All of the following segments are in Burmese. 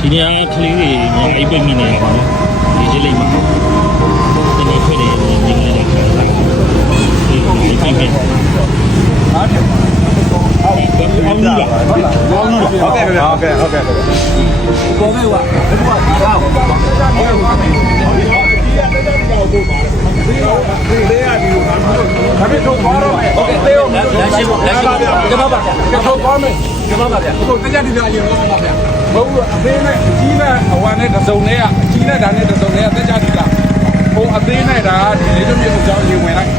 ဒီနေရာကလေးတွေများအိပ်ပိတ်မိနေရပါတော့ဒီလေးလေးမှာဒီနေ့ခွေတွေနေနေလိုက်ခါလာဒီအိပ်ပိတ်မိအားတယ်အောင်လို့လားအောင်လို့လားဟုတ်ကဲ့ဟုတ်ကဲ့ဟုတ်ကဲ့ဟုတ်ကဲ့ပေါ်မဲ့ကဘယ်သူကဘာလို့ဒါပေမဲ့တော့သွားတော့မယ်ဟုတ်ကဲ့တေး အောင်လို့လက်ရှိလက်ရှိကဘာပါဗျာတော့သွားမယ်ကဘာပါဗျာဟိုတရားတရားရင်တော့ပါဗျာမဟုတ်ဘူးအသေးနဲ့အကြီးနဲ့အဝါနဲ့တစုံနဲ့အကြီးနဲ့ဒါနဲ့တစုံနဲ့တရားတရားဟိုအသေးနဲ့ဒါဒီလေးတို့မျိုးကြောင်းရင်ဝင်လိုက်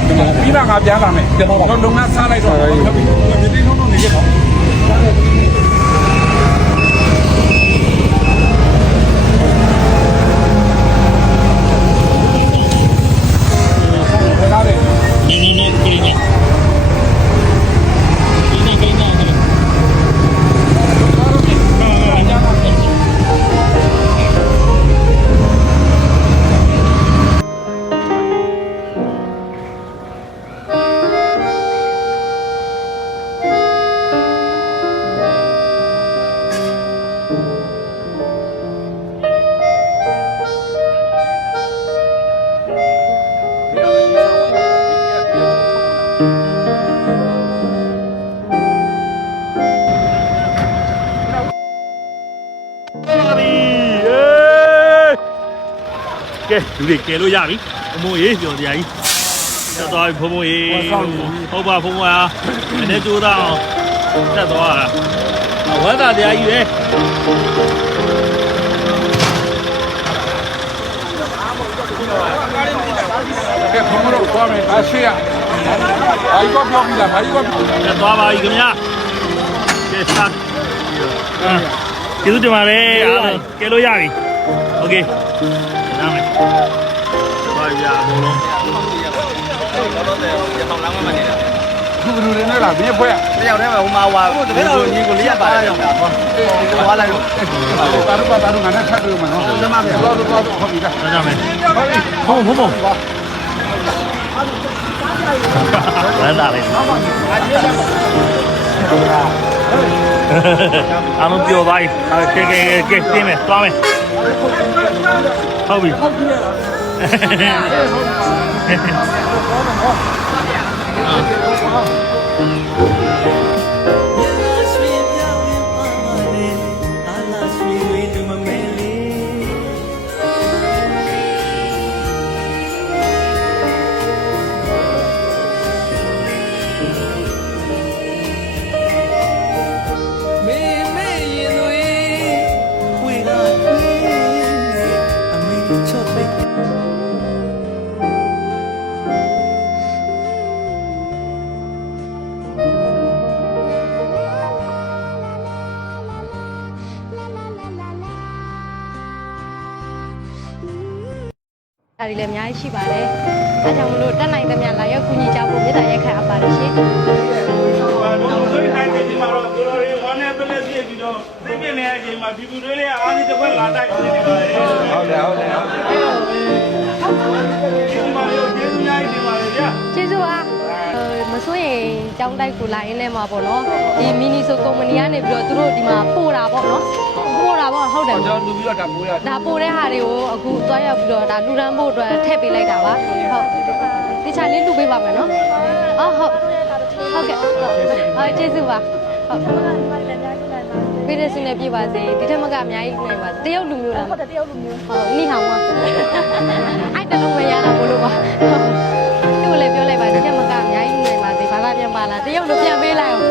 ပြီးတော့ငါပြန်လာမယ်တော့လုံငါစားလိုက်တော့ဟုတ်ပြီဒီနေ့လုံးလုံးနေကြတော့ ကဲလူတွေကဲလို့ရပြီဘုံဘုံရေးပြောတရားကြီးတက်သွားပြီဘုံဘုံရေးဟုတ်ပါဘုံဘုံဟာနည်းနည်းကြိုးသားအောင်တက်သွားတာဝမ်းသာတရားကြီးပဲ ကဲဘုံမလို့သွားမယ်ဒါရှိရဘာကြီးကပြောပြီးလားဘာကြီးကပြော တက်သွားပါပြီခင်ဗျာကဲစအာကျေးဇူးတင်ပါတယ်အားလုံးကဲလို့ရပြီโอเค နားမယ်သွားရအောင်လုံးခုဘယ်လိုလဲလားဘေးဖွဲ့တယောက်တည်းပဲဟိုမှာဟွာတပည့်တော်ညီကိုလေးရပါတယ်ဗျာဟောသွားလိုက်လို့တာရုပ်တာရုပ်ငါနဲ့ဆက်လို့မနော်သမားဗျာတော့တော့ဟုတ်ပြီလားသွားကြမယ်ဘုံဘုံဘုံဝမ်းသာလိုက်အားလုံးပြောသွားပြီကဲကဲကဲတင်းမယ်သွားမယ် ဟုတ်ပြီမေ ဒါတွေလည်းအများကြီးရှိပါတယ်။အဲကြောင့်မလို့တက်နိုင်သမျှလာရောက်ကူညီကြဖို့မေတ္တာရက်ခံအပ်ပါတယ်ရှင်။တော့ဆိုရင်တိုင်းဒီမှာတော့တို့တွေဝမ်းနဲ့ပလက်ပြည့်ပြီးတော့သိပြနေတဲ့အချိန်မှာဒီဘူးတွေလည်းအားကြီးတစ်ခွက်လာတိုက်နေတယ်ပါလေဟုတ်တယ်ဟုတ်တယ်ဟုတ်တယ် ရင်ကြောင်းတိုက်ကိုလာရင်းနဲ့မှာပေါ့နော်ဒီမီနီဆိုကုမ္ပဏီကနေပြီးတော့သူတို့ဒီမှာပို့တာပေါ့နော်ပို့တာပေါ့ဟုတ်တယ်ကျွန်တော်လူပြီးတော့ဒါမိုးရဒါပို့တဲ့ဟာတွေကိုအခုသွားရောက်ပြီးတော့ဒါလူရန်ဖို့အတွက်ထည့်ပေးလိုက်တာပါဟုတ်ဒီချာလေးလူပေးပါမယ်နော်အော်ဟုတ်ဟုတ်ကဲ့ဟုတ်အော်ကျေးဇူးပါဟုတ်ပြည်ရစနေပြပါစေဒီထက်မကအများကြီးနိုင်ပါတရုတ်လူမျိုးလားဟုတ်တယ်တရုတ်လူမျိုးဟုတ်နိဟောင်ပါအဲ့တလုံးမရတာဘလို့ပါသူ့လည်းပြောလိုက်ပါဒီထက် တရုတ်လိုပြန်ပေးလိုက်အောင်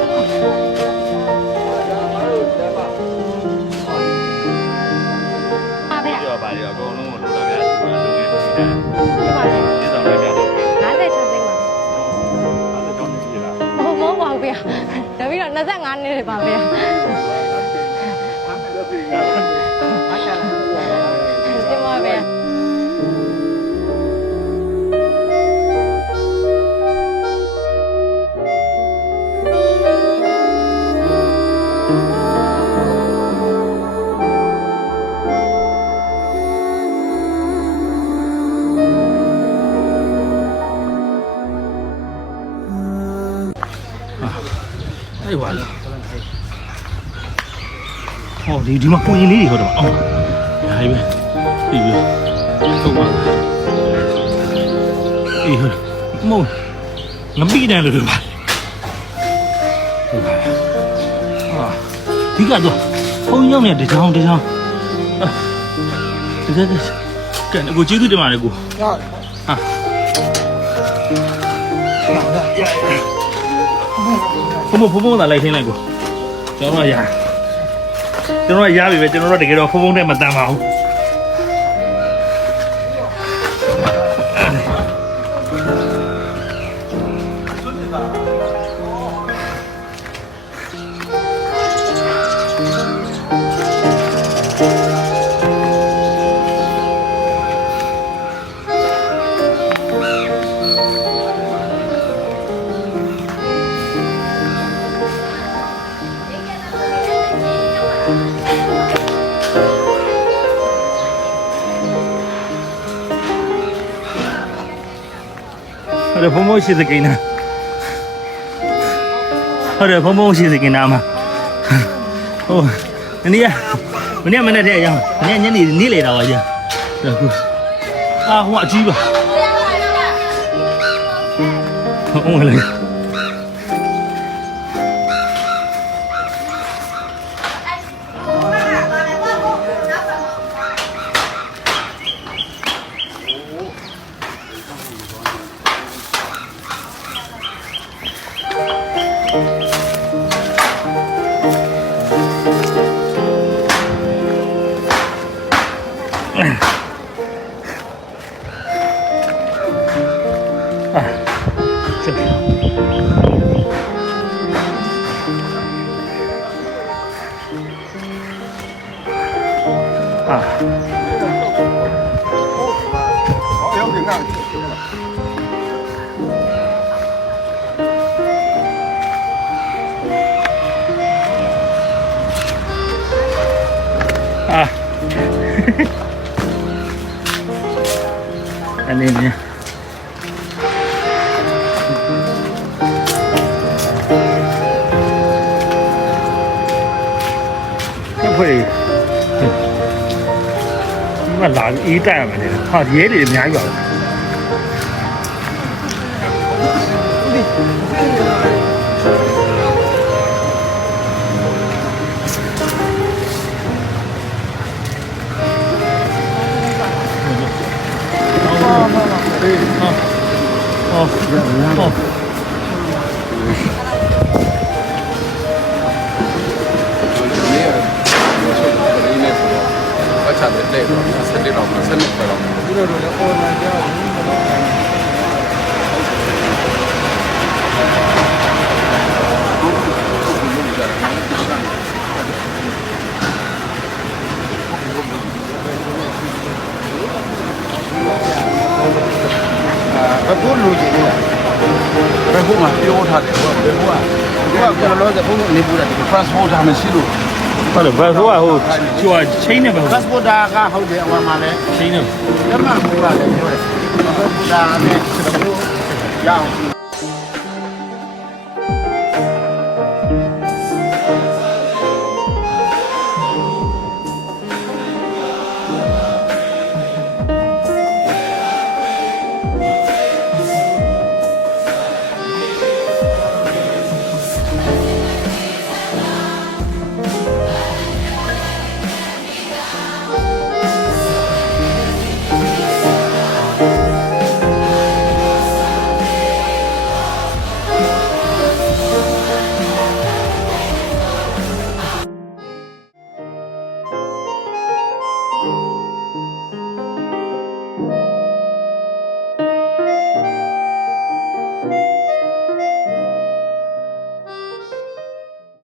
ပါဗျာပြောပါလေအကုန်လုံးကိုလိုလာပြလုပ်ငန်းပြီးတယ်ပြပါလေဒီဆောင်လိုက်ပြတယ်50ချမ်းသိမ်းပါအဲ့ဒါကြောင့်ဒီလားမဟုတ်မဟုတ်ပါဘူးဗျာဒါပြီးတော့25နှစ်တွေပါဗျာတင်ပါဗျာအဲ့ပါလားဟောဒီ ဒီမှာကိုရင်လေးတွေဟုတ်တယ်မအောင်ဒါကြီးပဲပြီးပြီဟုတ်ပါအေးဟုတ်မုံငမိတယ်လို့ပြောပါဟုတ်ပါဟာဒီကတော့ဖုန်းရောက်နေတဲ့တောင်တောင်တကယ်ကဲကိုကျေးဇူးတင်ပါတယ်ကိုဟာဘုံဘုံဘုံလာလိုက်ထင်းလိုက်ကိုကျွန်တော်ကရ ကျွန်တော်ကရပြီပဲကျွန်တော်တို့တကယ်တော့ဖုံဖုံနဲ့မတန်ပါဘူး တ်တယ်ဘုံဘုံရှိစကိန်းနာဟုတ်တယ်ဘုံဘုံရှိစကိန်းနာမှာဟိုမနေ့ကမနေ့ကမနေ့တည်းအရောက်မနေ့ညနေနေ့လေတော့ကြာအခုအာဟိုအကြီးပါဟုတ်ဝင်လေ အာရောက်နေငါအာအနေနဲ့ည မှာလာပြီးအေးတက်ရမယ်လေဟာ တော့ဒီလိုလိုလည်းပေါ်လာကြဘယ်လိုလူကြီးလဲဘယ်ဘုမှာပြောထားတယ်ဘယ်ဘုကဘုကကျွန်တော်တို့ဘုကနေပူတာဒီ transport တာမရှိလို့ ဟုတ်တယ်ဘယ်ဆိုဟိုချိုးချင်းနေပဲ passport ဒါကဟုတ်တယ်အမှန်မှန်လဲချင်းနေဓမ္မဘုရားလည်းပြောတယ် passport ဒါနဲ့ကျွန်တော်တို့ရအောင်